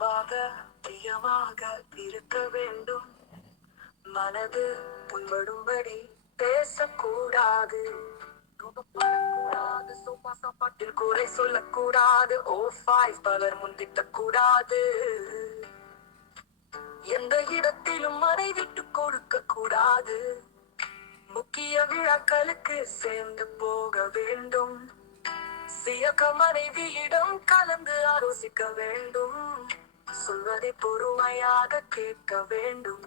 அன்பாக பிரியமாக இருக்க வேண்டும். மனது புண்படும்படி பேசக்கூடாது. கோபப்படக்கூடாது, சோஃபா சாப்பாட்டில் குறை சொல்லக்கூடாது. O5 பலர் முன் திட்டக்கூடாது. எந்த இடத்திலும் மறை விட்டு கொடுக்க கூடாது. முக்கிய விழாக்களுக்கு சேர்ந்து போக வேண்டும். சியக்க மனைவியிடம் கலந்து ஆலோசிக்க வேண்டும். சொல்வதை பொறுமையாக கேட்க வேண்டும்.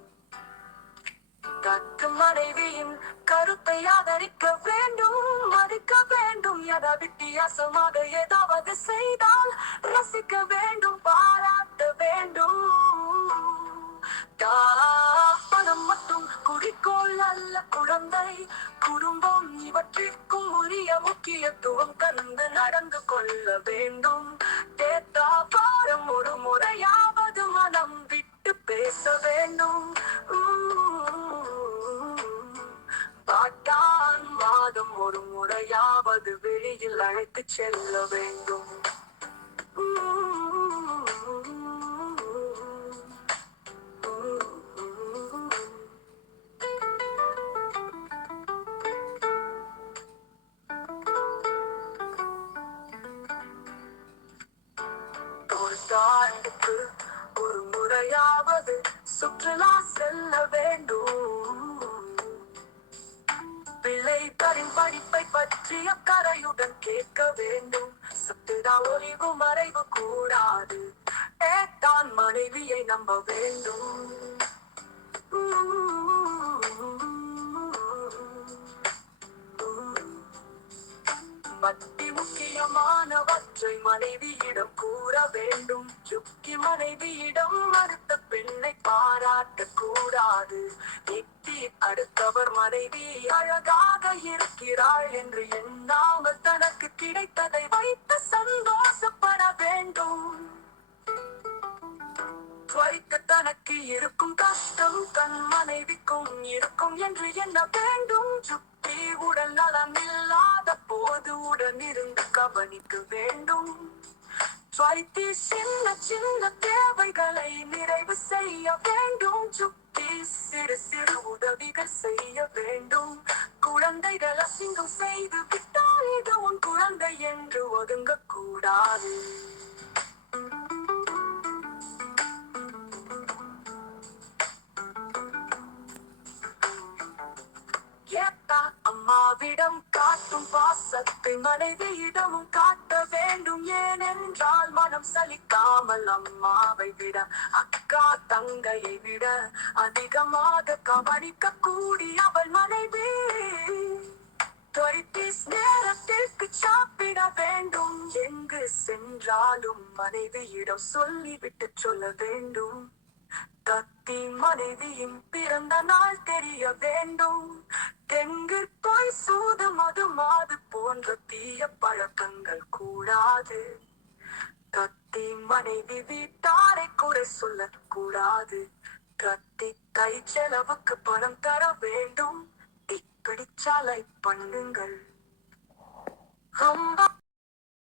தத்து மனைவியின் கருத்தை ஆதரிக்க வேண்டும், மதிக்க வேண்டும். எதா வித்தியாசமாக ஏதாவது செய்தால் ரசிக்க வேண்டும், பாராட்ட வேண்டும். பணம் மட்டும் குறிக்கோள் அல்ல குழந்தை. குடும்பம் இவற்றிற்கும் உரிய முக்கியத்துவம் தந்து நடந்து கொள்ள வேண்டும். வாரம் ஒரு முறையாவது மனம் விட்டு பேச வேண்டும். பாட்டான் மாதம் ஒரு முறையாவது வெளியில் அழைத்து செல்ல வேண்டும். ஆண்டுக்கு ஒரு முறையாவது சுற்றுலா செல்ல வேண்டும். பிள்ளைகளின் படிப்பை பற்றிய கரையுடன் கேட்க வேண்டும். சுற்றுலா ஒளிவு மறைவு கூடாது. தான் மனைவியை நம்ப வேண்டும். மத்தி முக்கியமானவற்றை மனைவியிடம் கூற வேண்டும். யுக்தி மனைவியிடம் அடுத்த பெண்ணை பாராட்ட கூடாது. யுக்தி அடுத்தவர் மனைவி அழகாக இருக்கிறாள் என்று எண்ணாமல் தனக்கு கிடைத்ததை வைத்து சந்தோஷப்பட வேண்டும். தனக்கு இருக்கும் கஷ்டம் தன் மனைவிக்கும் இருக்கும் என்று எண்ண வேண்டும். யுக்தி உடல் நலம் இல்லாத போது உடன் இருந்து கவனிக்க வேண்டும். சின்ன சின்ன தேவைகளை நிறைவு செய்ய வேண்டும். யுக்தி சிறு சிறு உதவிகள் செய்ய வேண்டும். குழந்தைகள் அசிங்கம் செய்து விட்டால் இது உன் குழந்தை என்று ஒதுங்க கூடாது. அம்மாவிடம் காட்டும் பாசத்தை மனைவியிடமும் காட்ட வேண்டும். ஏனென்றால் மனம் சலிக்காமல் அம்மாவை விட அக்கா தங்கையை விட அதிகமாக கவனிக்க கூடியவள் மனைவி. நேரத்திற்கு சாப்பிட வேண்டும். எங்கு சென்றாலும் மனைவியிடம் சொல்லிவிட்டு சொல்ல வேண்டும். தத்தி மனைவியின் பிறந்த நாள் தெரிய வேண்டும். போய் சூது மது மாது போன்ற தீய பழக்கங்கள் கூடாது. கத்தி மனைவி வீட்டாரை குறை சொல்ல கூடாது. கத்தி கை செலவுக்கு பணம் தர வேண்டும். பிடிச்சாலை பண்ணுங்கள். ரொம்ப